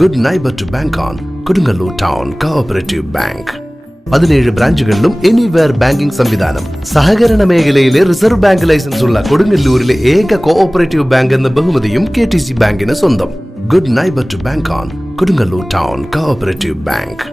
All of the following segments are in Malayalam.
Good neighbour to bank on Kodungallur town cooperative bank. 17 ബ്രാഞ്ചുകളിലും എനിവെയർ ബാങ്കിംഗ് സംവിധാനം. സഹകരണ മേഖലയിലെ റിസർവ് ബാങ്ക് ലൈസൻസ് ഉള്ള കൊടുങ്ങല്ലൂരിലെ ഏക കോഓപ്പറേറ്റീവ് ബാങ്ക് എന്ന ബഹുമതിയും KTC ബാങ്കിന് സ്വന്തം. Good neighbour to bank on Kodungallur town cooperative bank.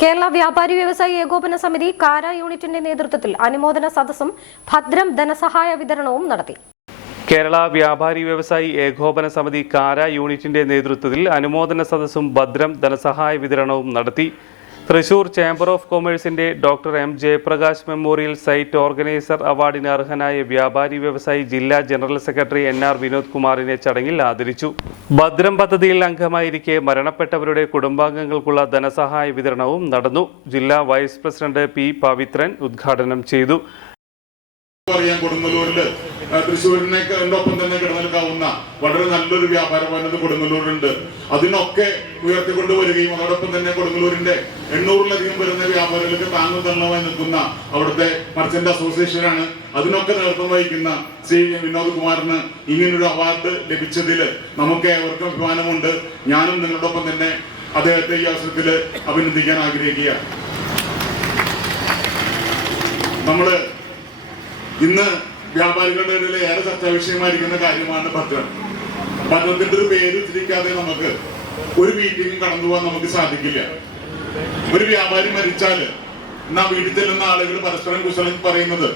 Kerala Vyapari Vyavasayi ഏകോപന സമിതി കാര യൂണിറ്റിന്റെ നേതൃത്വത്തിൽ അനുമോദന സദസ്സും ഭദ്രം ധനസഹായ വിതരണവും നടത്തി. കേരള വ്യാപാരി വ്യവസായി ഏകോപന സമിതി കാര യൂണിറ്റിന്റെ നേതൃത്വത്തിൽ അനുമോദന സദസ്സും ഭദ്രം ധനസഹായ വിതരണവും നടത്തി. തൃശൂർ ചേംബർ ഓഫ് കൊമേഴ്സിന്റെ doctor M. Jayaprakash memorial site organiser അവാർഡിന് അർഹനായ വ്യാപാരി വ്യവസായി ജില്ലാ ജനറൽ സെക്രട്ടറി NR വിനോദ് കുമാറിനെ ചടങ്ങിൽ ആദരിച്ചു. ഭദ്രം പദ്ധതിയിൽ അംഗമായിരിക്കെ മരണപ്പെട്ടവരുടെ കുടുംബാംഗങ്ങൾക്കുള്ള ധനസഹായ വിതരണവും നടന്നു. ജില്ലാ വൈസ് പ്രസിഡന്റ് P. പവിത്രൻ ഉദ്ഘാടനം ചെയ്തു. തൃശ്ശൂരിനെ ഒപ്പം തന്നെ കിടനിൽക്കാവുന്ന വളരെ നല്ലൊരു വ്യാപാര ഭവനത് കൊടുങ്ങല്ലൂരുണ്ട്. അതിനൊക്കെ ഉയർത്തിക്കൊണ്ടുവരികയും അതോടൊപ്പം തന്നെ കൊടുങ്ങല്ലൂരിന്റെ 800-ലധികം വരുന്ന വ്യാപാരികൾക്ക് താങ്ങും തരണമായി നിൽക്കുന്ന അവിടുത്തെ മർച്ചന്റ് അസോസിയേഷനാണ്. അതിനൊക്കെ നേതൃത്വം വഹിക്കുന്ന ശ്രീ വിനോദ് കുമാറിന് ഇങ്ങനൊരു അവാർഡ് ലഭിച്ചതിൽ നമുക്ക് ഏവർക്കും അഭിമാനമുണ്ട്. ഞാനും നിങ്ങളോടൊപ്പം തന്നെ അദ്ദേഹത്തെ ഈ അവസരത്തിൽ അഭിനന്ദിക്കാൻ ആഗ്രഹിക്കുകയാണ്. നമ്മള് ഇന്ന് വ്യാപാരികളുടെ ഇടയിൽ ഏറെ ചർച്ചാ വിഷയമായിരിക്കുന്ന കാര്യമാണ് ഭദ്രം. ഭദ്രത്തിന്റെ ഒരു പേര് ഉച്ചരിക്കാതെ നമുക്ക് ഒരു മീറ്റിംഗും കടന്നു പോകാൻ നമുക്ക് സാധിക്കില്ല. ഒരു വ്യാപാരി മരിച്ചാല് എന്നാ വീട്ടിൽ ചെല്ലുന്ന ആളുകൾ പരസ്പരം കുശലം പറയുന്നത്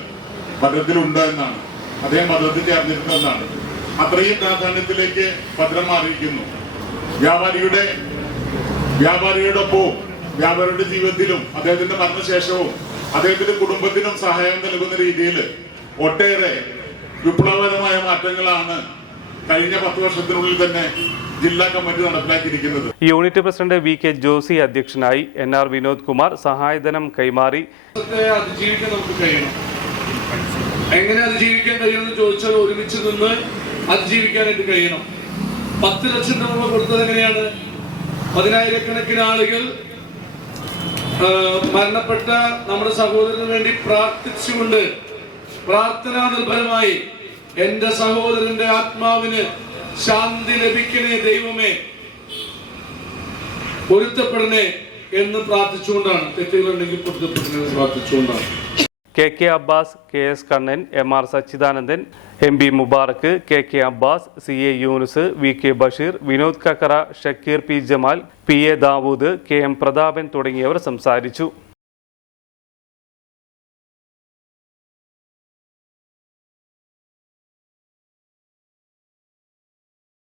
ഭദ്രത്തിലുണ്ട് എന്നാണ്. അദ്ദേഹം ഭദ്രത്തിൽ ചേർന്നിരുന്നതെന്നാണ്. അത്രയും പ്രാധാന്യത്തിലേക്ക് ഭദ്രം മാറിയിരിക്കുന്നു. വ്യാപാരിയുടെ ഒപ്പവും വ്യാപാരിയുടെ ജീവിതത്തിലും അദ്ദേഹത്തിന്റെ മരണശേഷവും അദ്ദേഹത്തിന്റെ കുടുംബത്തിനും സഹായം നൽകുന്ന രീതിയിൽ ഒട്ടേറെ വിപ്ലവകരമായ മാറ്റങ്ങളാണ് കഴിഞ്ഞ 10 വർഷത്തിനുള്ളിൽ തന്നെ ജില്ലാ കമ്മിറ്റി നടപ്പിലാക്കിയിരിക്കുന്നത്. യൂണിറ്റ് പ്രസിഡന്റ് VK ജോസി അധ്യക്ഷനായി. NR വിനോദ് കുമാർ സഹായധനം കൈമാറി. അതിജീവിക്കാൻ നമുക്ക് കഴിയണം. എങ്ങനെ അതിജീവിക്കാൻ കഴിയുമെന്ന് ചോദിച്ചാൽ ഒരുമിച്ച് നിന്ന് അതിജീവിക്കാനായിട്ട് കഴിയണം. 10 ലക്ഷം രൂപ കൊടുത്തത് എങ്ങനെയാണ്? 10,000-കണക്കിന് ആളുകൾ മരണപ്പെട്ട നമ്മുടെ സഹോദരന് വേണ്ടി പ്രാർത്ഥിച്ചുകൊണ്ട് പ്രാർത്ഥനാ നിർഭരമായി എന്റെ സഹോദരന്റെ ആത്മാവിന് ശാന്തി ലഭിക്കണേ ദൈവമേ, പൊരുത്തപ്പെടണേ എന്ന് പ്രാർത്ഥിച്ചുകൊണ്ടാണ്. തെറ്റുകളുണ്ടെങ്കിൽ പൊരുത്തപ്പെടണേ പ്രാർത്ഥിച്ചുകൊണ്ടാണ്. KK Abbas, KS Kannan, MR Sachidanandan, MB Mubarak, KK Abbas, CA Yunus, VK Basheer, Vinod Kakkara, Shakeer P. Jamal, PA Dawood, KM Prathapan തുടങ്ങിയവർ സംസാരിച്ചു.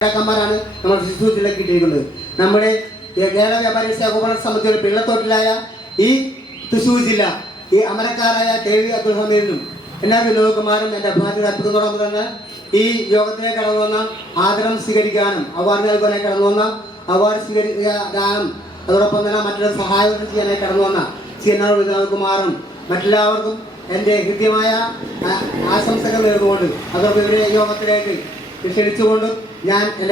ാണ് നമ്മൾ തൃശ്ശൂർ ജില്ലക്ക് കിട്ടിയിരിക്കുന്നത്. നമ്മുടെ കേരള വ്യാപാരി ഏകോപന സമിതിയുടെ പിള്ളത്തോട്ടിലായ ഈ തൃശ്ശൂർ ജില്ല ഈ അമരക്കാരായ KV അബ്ദുൽ ഹമീദിനും NR വിനോദ് കുമാറും എൻ്റെ അഭിമാനത്തിൽ അർപ്പിക്കുന്നതോടൊപ്പം തന്നെ ഈ യോഗത്തിലേക്ക് കടന്നു വന്ന ആദരം സ്വീകരിക്കാനും അവാർഡ് നൽകാനായി കടന്നു വന്ന അവാർഡ് സ്വീകരിക്കാനും അതോടൊപ്പം തന്നെ മറ്റുള്ള സഹായം ചെയ്യാനായി കടന്നു വന്ന NR വിനോദ് കുമാറും മറ്റെല്ലാവർക്കും എൻ്റെ ഹൃദ്യമായ ആശംസകൾ നേർന്നുകൊണ്ട് അതോടൊപ്പം ഇവരെ യോഗത്തിലേക്ക് ക്ഷണിച്ചുകൊണ്ട് ഞാൻ